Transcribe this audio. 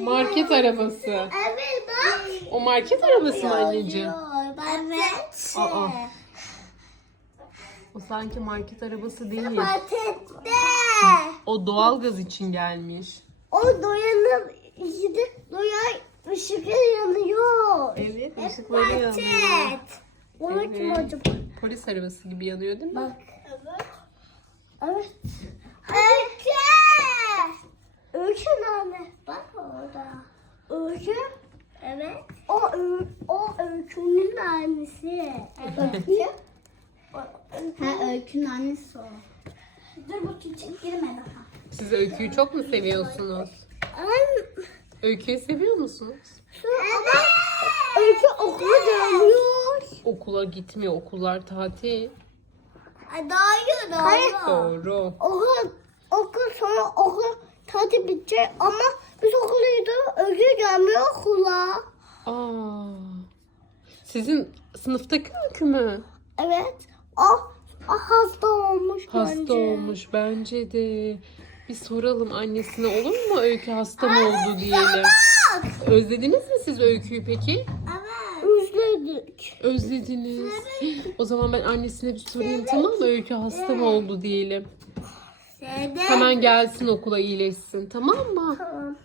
Market arabası. Evet bak. O market arabası mı anneciğim? Evet. Aa. O sanki market arabası değil. Markette. O doğalgaz için gelmiş. O doyanıp işte doyan ışık yanıyor. Evet, ışıkları yanıyor. Market. Onu Evet. kim acaba? Polis arabası gibi yanıyor değil mi? Bak. Evet. Öykü. Öykü nerede? Bak orada. Öykü. Evet. O, o öykünün annesi. Öykü. Ha Öykü'nün annesi o. Dur bu küçük girme daha. Siz Öykü'yü çok mu seviyorsunuz? Ay, Öykü'yü seviyor musunuz? Ama Öykü okula gelmiyor. Okula gitmiyor, okullar tatil. Doğru doğru. Doğru. Okul, okul sonra okul tatil bitecek ama biz gidiyoruz. Öykü gelmiyor okula. Aa. Sizin sınıftaki Öykü mü? Evet. O, o hasta olmuş Hasta bence. olmuş bence de. Bir soralım annesine olur mu Öykü hasta mı oldu diyelim. Özlediniz mi siz Öykü'yü peki? Evet. Üzüldük. Özlediniz. O zaman ben annesine bir sorayım tamam mı? Öykü hasta mı oldu diyelim. Hemen gelsin okula iyileşsin tamam mı? Tamam.